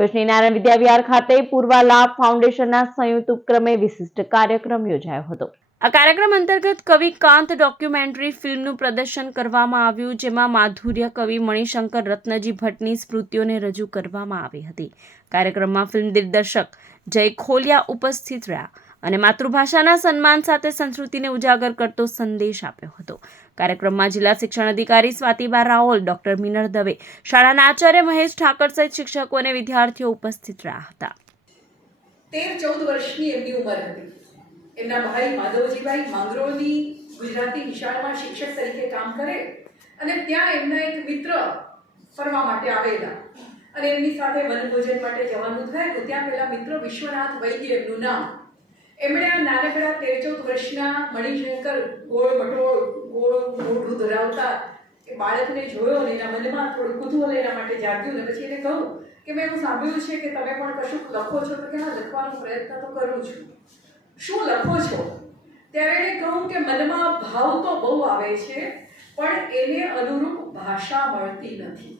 ભુજની નારાયણ વિદ્યાવિહાર ખાતે પૂર્વા લાભ ફાઉન્ડેશનના સંયુક્ત ઉપક્રમે વિશિષ્ટ કાર્યક્રમ યોજાયો હતો. આ કાર્યક્રમ અંતર્ગત કવિ કાંત ડોક્યુમેન્ટરી ફિલ્મનું પ્રદર્શન કરવામાં આવ્યું, જેમાં માધુર્ય કવિ મણિશંકર રત્નજી ભટ્ટની સ્મૃતિઓને રજૂ કરવામાં આવી હતી. કાર્યક્રમમાં ફિલ્મ દિગ્દર્શક જય ખોલિયા ઉપસ્થિત રહ્યા. અને માતૃભાષાના સન્માન સાથે સંસ્કૃતિને ઉજાગર કરતો સંદેશ આપ્યો હતો. કાર્યક્રમમાં જિલ્લા શિક્ષણ અધિકારી સ્વાતિબા રાઓલ ડોક્ટર મિનર દવે, શાળાના આચાર્ય મહેશ ઠાકર સહિત શિક્ષકો અને વિદ્યાર્થીઓ ઉપસ્થિત રહ્યા હતા. તેર ચૌદ વર્ષની એમની ઉંમર હતી. એમના ભાઈ માધવજીભાઈ માંગરોળની ગુજરાતી નિશાળમાં શિક્ષક તરીકે કામ કરે અને ત્યાં એમના એક મિત્ર ફરવા માટે આવેલા. અને એમની સાથે વનભોજન માટે જવાનું થયું ત્યાં પહેલા મિત્ર વિશ્વનાથ વૈદ્ય એમનું નામ એમણે આ નાનકડા તેર વર્ષના મણિશંકર ગોળ મટોળ ગોળ મોઢું ધરાવતા એ બાળકને જોયો ને એના મનમાં થોડું કુતૂહલ એના માટે જાગ્યું ને પછી એને કહું કે મેં એવું સાંભળ્યું છે કે તમે પણ કશુંક લખો છો તો કે હા, લખવાનો પ્રયત્ન તો કરું છું. શું લખો છો? ત્યારે એણે કહું કે મનમાં ભાવ તો બહુ આવે છે, પણ એને અનુરૂપ ભાષા મળતી નથી.